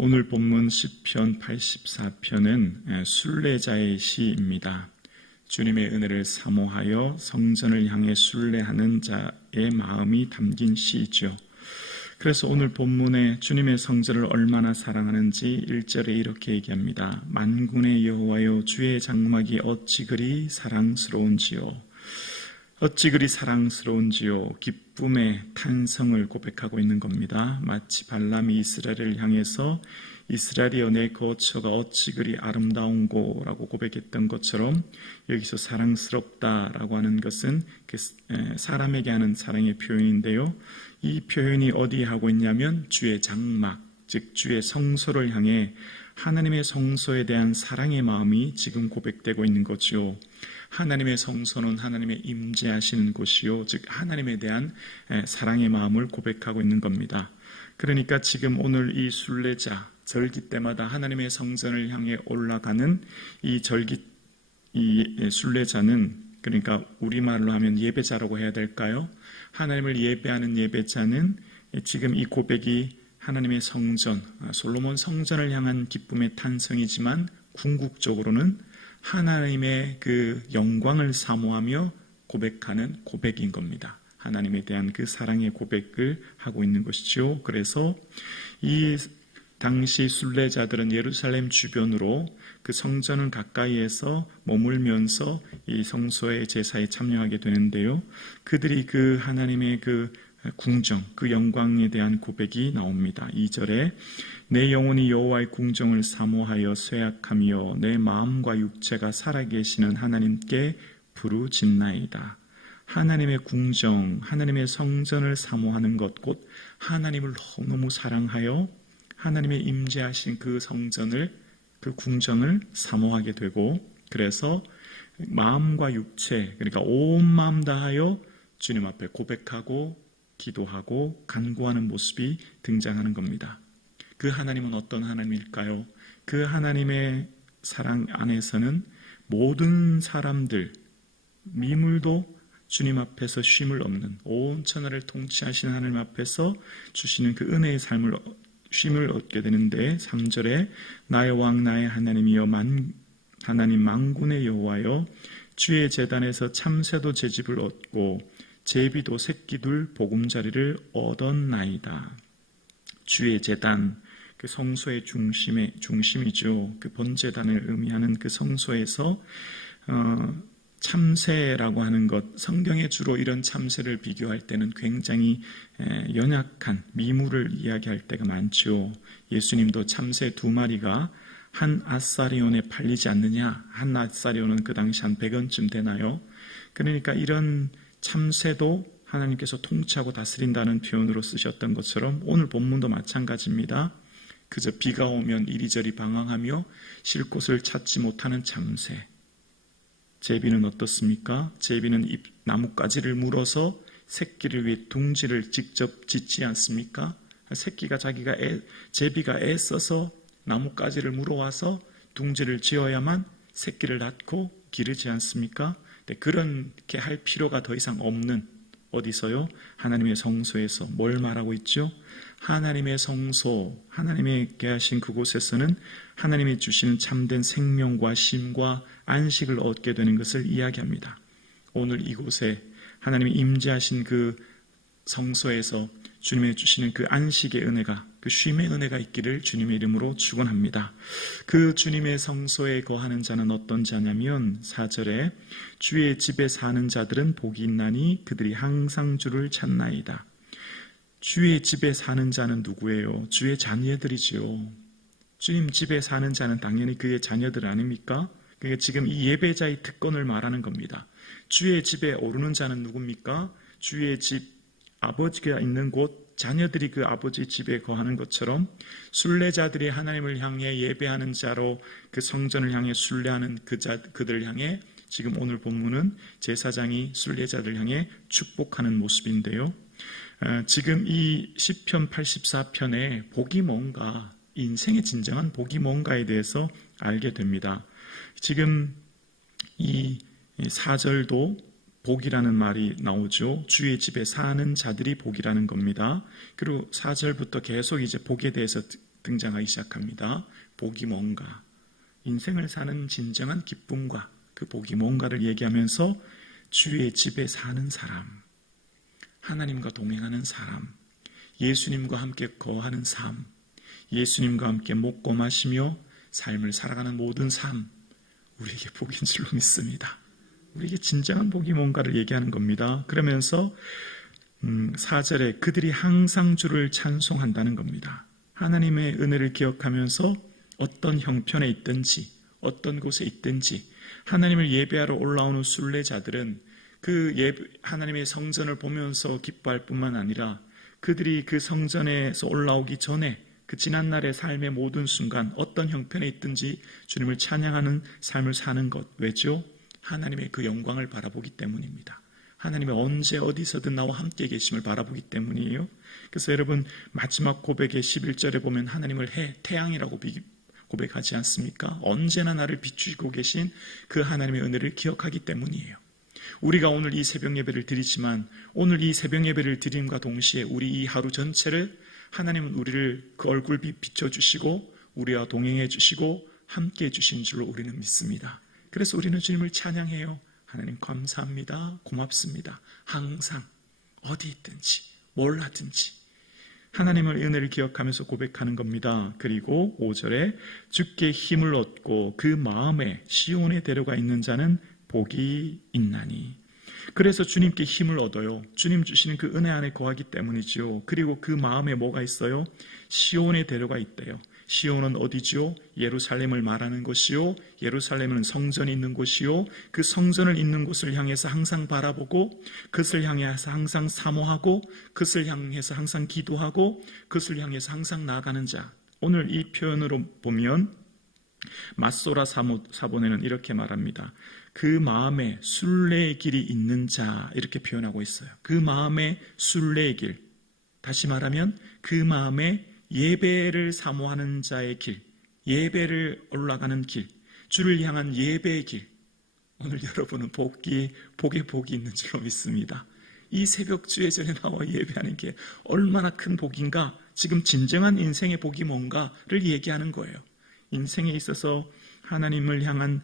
오늘 본문 시편 84편은 순례자의 시입니다. 주님의 은혜를 사모하여 성전을 향해 순례하는 자의 마음이 담긴 시이죠. 그래서 오늘 본문에 주님의 성전을 얼마나 사랑하는지 1절에 이렇게 얘기합니다. 만군의 여호와여, 주의 장막이 어찌 그리 사랑스러운지요. 어찌 그리 사랑스러운지요. 기쁨의 탄성을 고백하고 있는 겁니다. 마치 발람이 이스라엘을 향해서 이스라엘이여, 내 거처가 어찌 그리 아름다운고 라고 고백했던 것처럼 여기서 사랑스럽다라고 하는 것은 사람에게 하는 사랑의 표현인데요. 이 표현이 어디에 하고 있냐면 주의 장막, 즉 주의 성소를 향해 하나님의 성소에 대한 사랑의 마음이 지금 고백되고 있는 거죠. 하나님의 성소는 하나님의 임재하시는 곳이요, 즉 하나님에 대한 사랑의 마음을 고백하고 있는 겁니다. 그러니까 지금 오늘 이 순례자, 절기 때마다 하나님의 성전을 향해 올라가는 이 순례자는, 그러니까 우리말로 하면 예배자라고 해야 될까요? 하나님을 예배하는 예배자는 지금 이 고백이 하나님의 성전, 솔로몬 성전을 향한 기쁨의 탄성이지만 궁극적으로는 하나님의 그 영광을 사모하며 고백하는 고백인 겁니다. 하나님에 대한 그 사랑의 고백을 하고 있는 것이죠. 그래서 이 당시 순례자들은 예루살렘 주변으로 그 성전을 가까이에서 머물면서 이 성소의 제사에 참여하게 되는데요. 그들이 그 하나님의 그 궁정, 그 영광에 대한 고백이 나옵니다. 2절에 내 영혼이 여호와의 궁정을 사모하여 쇠약하며 내 마음과 육체가 살아계시는 하나님께 부르짖나이다. 하나님의 궁정, 하나님의 성전을 사모하는 것, 곧 하나님을 너무 사랑하여 하나님의 임재하신 그 성전을, 그 궁정을 사모하게 되고, 그래서 마음과 육체, 그러니까 온 마음 다하여 주님 앞에 고백하고 기도하고 간구하는 모습이 등장하는 겁니다. 그 하나님은 어떤 하나님일까요? 그 하나님의 사랑 안에서는 모든 사람들, 미물도 주님 앞에서 쉼을 얻는, 온 천하를 통치하시는 하나님 앞에서 주시는 그 은혜의 삶을 쉼을 얻게 되는데, 3절에 나의 왕 나의 하나님이여, 하나님 만군의 여호와여, 주의 제단에서 참새도 제집을 얻고 제비도 새끼둘 보금자리를 얻었나이다. 주의 제단, 그 성소의 중심이죠. 그 번제단을 의미하는 그 성소에서 참새라고 하는 것, 성경에 주로 이런 참새를 비교할 때는 굉장히 연약한 미물을 이야기할 때가 많죠. 예수님도 참새 2마리가 한 아사리온에 팔리지 않느냐. 한 아사리온은 그 당시 한 100원쯤 되나요? 그러니까 이런 참새도 하나님께서 통치하고 다스린다는 표현으로 쓰셨던 것처럼 오늘 본문도 마찬가지입니다. 그저 비가 오면 이리저리 방황하며 쉴 곳을 찾지 못하는 참새. 제비는 어떻습니까? 제비는 나뭇가지를 물어서 새끼를 위해 둥지를 직접 짓지 않습니까? 새끼가 제비가 애써서 나뭇가지를 물어와서 둥지를 지어야만 새끼를 낳고 기르지 않습니까? 그렇게 할 필요가 더 이상 없는, 어디서요? 하나님의 성소에서. 뭘 말하고 있죠? 하나님의 성소, 하나님께 하신 그곳에서는 하나님이 주시는 참된 생명과 쉼과 안식을 얻게 되는 것을 이야기합니다. 오늘 이곳에 하나님이 임재하신 그 성소에서 주님의 주시는 그 안식의 은혜가, 그 쉼의 은혜가 있기를 주님의 이름으로 축원합니다. 그 주님의 성소에 거하는 자는 어떤 자냐면 4절에 주의 집에 사는 자들은 복이 있나니 그들이 항상 주를 찾나이다. 주의 집에 사는 자는 누구예요? 주의 자녀들이지요. 주님 집에 사는 자는 당연히 그의 자녀들 아닙니까? 그러니까 지금 이 예배자의 특권을 말하는 겁니다. 주의 집에 오르는 자는 누굽니까? 주의 집, 아버지가 있는 곳, 자녀들이 그 아버지 집에 거하는 것처럼 순례자들이 하나님을 향해 예배하는 자로 그 성전을 향해 순례하는 그들을 향해 지금 오늘 본문은 제사장이 순례자들 향해 축복하는 모습인데요. 지금 이 시편 84편에 복이 뭔가, 인생의 진정한 복이 뭔가에 대해서 알게 됩니다. 지금 이 4절도 복이라는 말이 나오죠. 주의 집에 사는 자들이 복이라는 겁니다. 그리고 4절부터 계속 이제 복에 대해서 등장하기 시작합니다. 복이 뭔가, 인생을 사는 진정한 기쁨과 그 복이 뭔가를 얘기하면서 주의 집에 사는 사람, 하나님과 동행하는 사람, 예수님과 함께 거하는 삶, 예수님과 함께 먹고 마시며 삶을 살아가는 모든 삶, 우리에게 복인 줄로 믿습니다. 우리에게 진정한 복이 뭔가를 얘기하는 겁니다. 그러면서 4절에 그들이 항상 주를 찬송한다는 겁니다. 하나님의 은혜를 기억하면서 어떤 형편에 있든지 어떤 곳에 있든지 하나님을 예배하러 올라오는 순례자들은 하나님의 성전을 보면서 기뻐할 뿐만 아니라 그들이 그 성전에서 올라오기 전에 그 지난날의 삶의 모든 순간 어떤 형편에 있든지 주님을 찬양하는 삶을 사는 것, 왜죠? 하나님의 그 영광을 바라보기 때문입니다. 하나님의 언제 어디서든 나와 함께 계심을 바라보기 때문이에요. 그래서 여러분 마지막 고백의 11절에 보면 하나님을 태양이라고 고백하지 않습니까? 언제나 나를 비추고 계신 그 하나님의 은혜를 기억하기 때문이에요. 우리가 오늘 이 새벽 예배를 드리지만 오늘 이 새벽 예배를 드림과 동시에 우리 이 하루 전체를 하나님은 우리를 그 얼굴 비춰주시고 우리와 동행해 주시고 함께 해주신 줄로 우리는 믿습니다. 그래서 우리는 주님을 찬양해요. 하나님 감사합니다. 고맙습니다. 항상 어디 있든지 뭘 하든지 하나님의 은혜를 기억하면서 고백하는 겁니다. 그리고 5절에 주께 힘을 얻고 그 마음에 시온에 데려가 있는 자는 복이 있나니. 그래서 주님께 힘을 얻어요. 주님 주시는 그 은혜 안에 거하기 때문이죠. 그리고 그 마음에 뭐가 있어요? 시온에 데려가 있대요. 시온은 어디죠? 예루살렘을 말하는 곳이요. 예루살렘은 성전이 있는 곳이요. 그 성전을 있는 곳을 향해서 항상 바라보고 그것을 향해서 항상 사모하고 그것을 향해서 항상 기도하고 그것을 향해서 항상 나아가는 자. 오늘 이 표현으로 보면 마소라 사본에는 이렇게 말합니다. 그 마음에 순례의 길이 있는 자, 이렇게 표현하고 있어요. 그 마음에 순례의 길, 다시 말하면 그 마음에 예배를 사모하는 자의 길, 예배를 올라가는 길, 주를 향한 예배의 길. 오늘 여러분은 복에 복이 있는 줄로 믿습니다. 이 새벽 주의 전에 나와 예배하는 게 얼마나 큰 복인가, 지금 진정한 인생의 복이 뭔가를 얘기하는 거예요. 인생에 있어서 하나님을 향한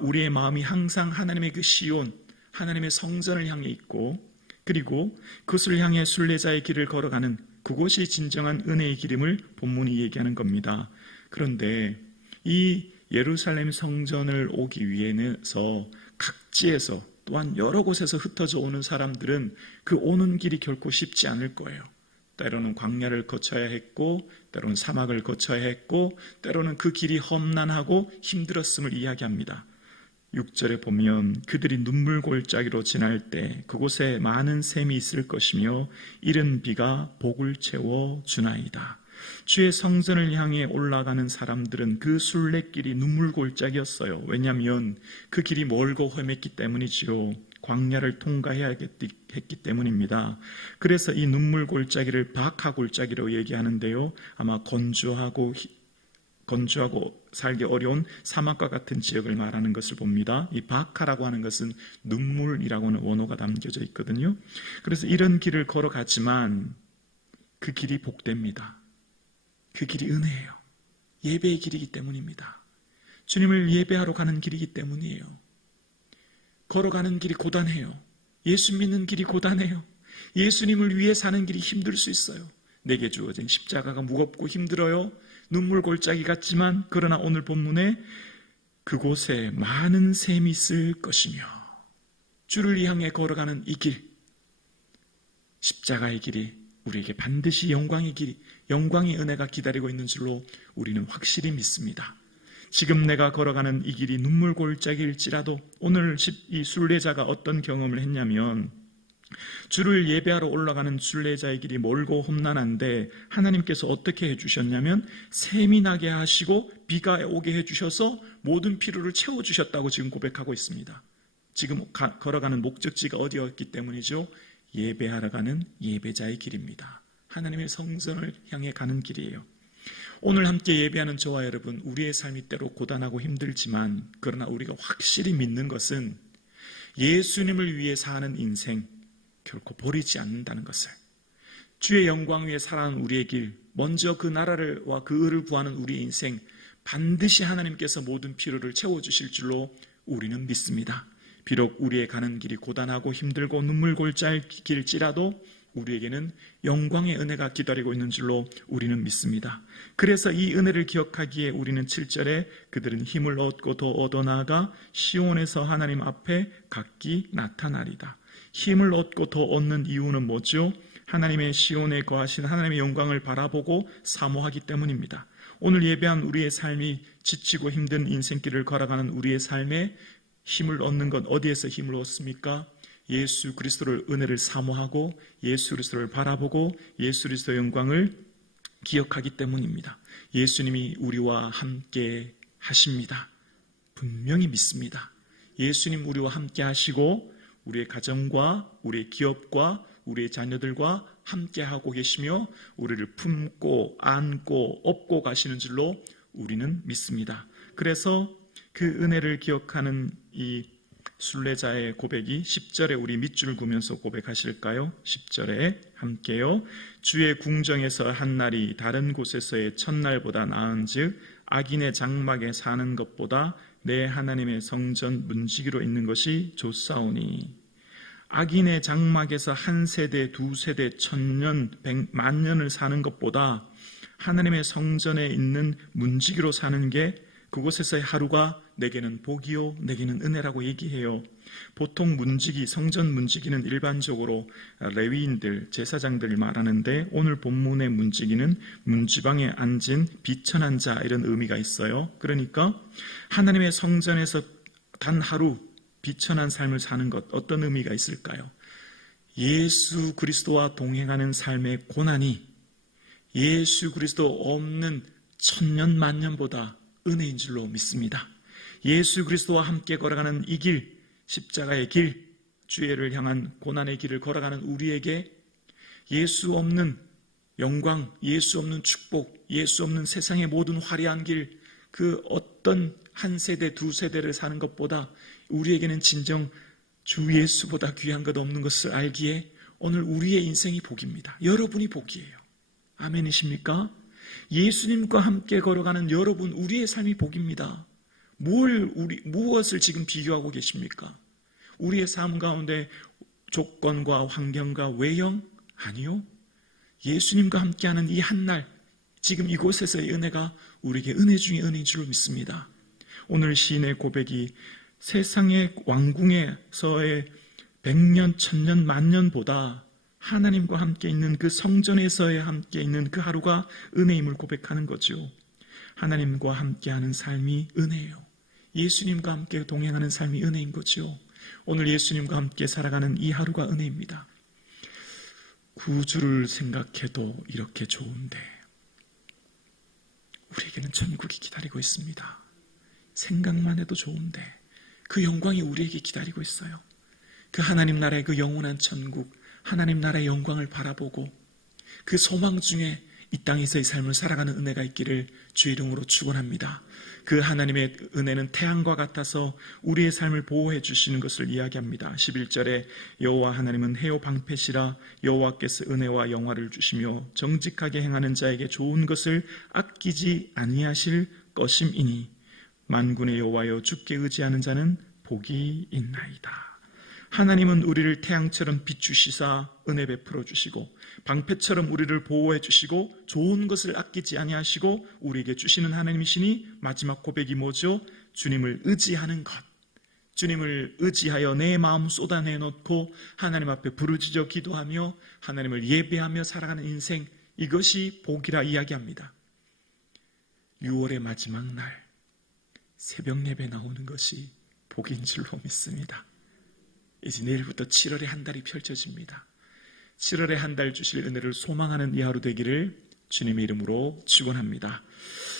우리의 마음이 항상 하나님의 그 시온, 하나님의 성전을 향해 있고 그리고 그것을 향해 순례자의 길을 걸어가는 그곳이 진정한 은혜의 길임을 본문이 얘기하는 겁니다. 그런데 이 예루살렘 성전을 오기 위해서 각지에서 또한 여러 곳에서 흩어져 오는 사람들은 그 오는 길이 결코 쉽지 않을 거예요. 때로는 광야를 거쳐야 했고 때로는 사막을 거쳐야 했고 때로는 그 길이 험난하고 힘들었음을 이야기합니다. 6절에 보면 그들이 눈물 골짜기로 지날 때 그곳에 많은 샘이 있을 것이며 이른 비가 복을 채워 주나이다. 주의 성전을 향해 올라가는 사람들은 그 순례길이 눈물 골짜기였어요. 왜냐하면 그 길이 멀고 험했기 때문이지요. 광야를 통과해야 했기 때문입니다. 그래서 이 눈물 골짜기를 바카 골짜기로 얘기하는데요. 아마 건조하고 살기 어려운 사막과 같은 지역을 말하는 것을 봅니다. 이 바카라고 하는 것은 눈물이라고 하는 원어가 담겨져 있거든요. 그래서 이런 길을 걸어갔지만 그 길이 복됩니다. 그 길이 은혜예요. 예배의 길이기 때문입니다. 주님을 예배하러 가는 길이기 때문이에요. 걸어가는 길이 고단해요. 예수 믿는 길이 고단해요. 예수님을 위해 사는 길이 힘들 수 있어요. 내게 주어진 십자가가 무겁고 힘들어요. 눈물 골짜기 같지만 그러나 오늘 본문에 그곳에 많은 샘이 있을 것이며 주를 향해 걸어가는 이 길, 십자가의 길이 우리에게 반드시 영광의 길이, 영광의 은혜가 기다리고 있는 줄로 우리는 확실히 믿습니다. 지금 내가 걸어가는 이 길이 눈물 골짜기일지라도 오늘 이 순례자가 어떤 경험을 했냐면 주를 예배하러 올라가는 순례자의 길이 멀고 험난한데 하나님께서 어떻게 해주셨냐면 샘이 나게 하시고 비가 오게 해주셔서 모든 필요를 채워주셨다고 지금 고백하고 있습니다. 지금 걸어가는 목적지가 어디였기 때문이죠? 예배하러 가는 예배자의 길입니다. 하나님의 성전을 향해 가는 길이에요. 오늘 함께 예배하는 저와 여러분, 우리의 삶이 때로 고단하고 힘들지만 그러나 우리가 확실히 믿는 것은 예수님을 위해 사는 인생 결코 버리지 않는다는 것을, 주의 영광 위에 살아가는 우리의 길, 먼저 그 나라와 그 의를 구하는 우리의 인생, 반드시 하나님께서 모든 필요를 채워주실 줄로 우리는 믿습니다. 비록 우리의 가는 길이 고단하고 힘들고 눈물 골짜기일지라도 우리에게는 영광의 은혜가 기다리고 있는 줄로 우리는 믿습니다. 그래서 이 은혜를 기억하기에 우리는 7절에 그들은 힘을 얻고 더 얻어나아가 시온에서 하나님 앞에 각기 나타나리다. 힘을 얻고 더 얻는 이유는 뭐죠? 하나님의 시온에 거하신 하나님의 영광을 바라보고 사모하기 때문입니다. 오늘 예배한 우리의 삶이 지치고 힘든 인생길을 걸어가는 우리의 삶에 힘을 얻는 건 어디에서 힘을 얻습니까? 예수 그리스도를, 은혜를 사모하고 예수 그리스도를 바라보고 예수 그리스도의 영광을 기억하기 때문입니다. 예수님이 우리와 함께 하십니다. 분명히 믿습니다. 예수님 우리와 함께 하시고 우리의 가정과 우리의 기업과 우리의 자녀들과 함께 하고 계시며 우리를 품고 안고 업고 가시는 줄로 우리는 믿습니다. 그래서 그 은혜를 기억하는 이 순례자의 고백이 10절에 우리 밑줄을 그으면서 고백하실까요? 10절에 함께요. 주의 궁정에서 한 날이 다른 곳에서의 첫날보다 나은즉 악인의 장막에 사는 것보다 내 하나님의 성전 문지기로 있는 것이 좋사오니. 악인의 장막에서 한 세대, 두 세대, 천년, 만년을 사는 것보다 하나님의 성전에 있는 문지기로 사는 게 그곳에서의 하루가 내게는 복이요 내게는 은혜라고 얘기해요. 보통 문지기, 성전 문지기는 일반적으로 레위인들, 제사장들을 말하는데 오늘 본문의 문지기는 문지방에 앉은 비천한 자, 이런 의미가 있어요. 그러니까 하나님의 성전에서 단 하루 비천한 삶을 사는 것, 어떤 의미가 있을까요? 예수 그리스도와 동행하는 삶의 고난이 예수 그리스도 없는 천년 만년보다 은혜인 줄로 믿습니다. 예수 그리스도와 함께 걸어가는 이 길, 십자가의 길, 주의를 향한 고난의 길을 걸어가는 우리에게 예수 없는 영광, 예수 없는 축복, 예수 없는 세상의 모든 화려한 길, 그 어떤 한 세대, 두 세대를 사는 것보다 우리에게는 진정 주 예수보다 귀한 것 없는 것을 알기에 오늘 우리의 인생이 복입니다. 여러분이 복이에요. 아멘이십니까? 예수님과 함께 걸어가는 여러분, 우리의 삶이 복입니다. 무엇을 지금 비교하고 계십니까? 우리의 삶 가운데 조건과 환경과 외형? 아니요. 예수님과 함께하는 이 한날, 지금 이곳에서의 은혜가 우리에게 은혜 중에 은혜인 줄로 믿습니다. 오늘 시인의 고백이 세상의 왕궁에서의 100년, 1000년, 만년보다 하나님과 함께 있는 그 성전에서의 함께 있는 그 하루가 은혜임을 고백하는 거죠. 하나님과 함께하는 삶이 은혜예요. 예수님과 함께 동행하는 삶이 은혜인 거죠. 오늘 예수님과 함께 살아가는 이 하루가 은혜입니다. 구주를 생각해도 이렇게 좋은데 우리에게는 천국이 기다리고 있습니다. 생각만 해도 좋은데 그 영광이 우리에게 기다리고 있어요. 그 하나님 나라의 그 영원한 천국, 하나님 나라의 영광을 바라보고 그 소망 중에 이 땅에서의 삶을 살아가는 은혜가 있기를 주의 이름으로 축원합니다. 그 하나님의 은혜는 태양과 같아서 우리의 삶을 보호해 주시는 것을 이야기합니다. 11절에 여호와 하나님은 해요 방패시라. 여호와께서 은혜와 영화를 주시며 정직하게 행하는 자에게 좋은 것을 아끼지 아니하실 것임이니 만군의 여호와여 주께 의지하는 자는 복이 있나이다. 하나님은 우리를 태양처럼 비추시사 은혜 베풀어 주시고 방패처럼 우리를 보호해 주시고 좋은 것을 아끼지 아니하시고 우리에게 주시는 하나님이시니 마지막 고백이 뭐죠? 주님을 의지하는 것. 주님을 의지하여 내 마음 쏟아내 놓고 하나님 앞에 부르짖어 기도하며 하나님을 예배하며 살아가는 인생, 이것이 복이라 이야기합니다. 6월의 마지막 날 새벽 예배 나오는 것이 복인 줄로 믿습니다. 이제 내일부터 7월의 한 달이 펼쳐집니다. 7월의 한 달 주실 은혜를 소망하는 이 하루 되기를 주님의 이름으로 축원합니다.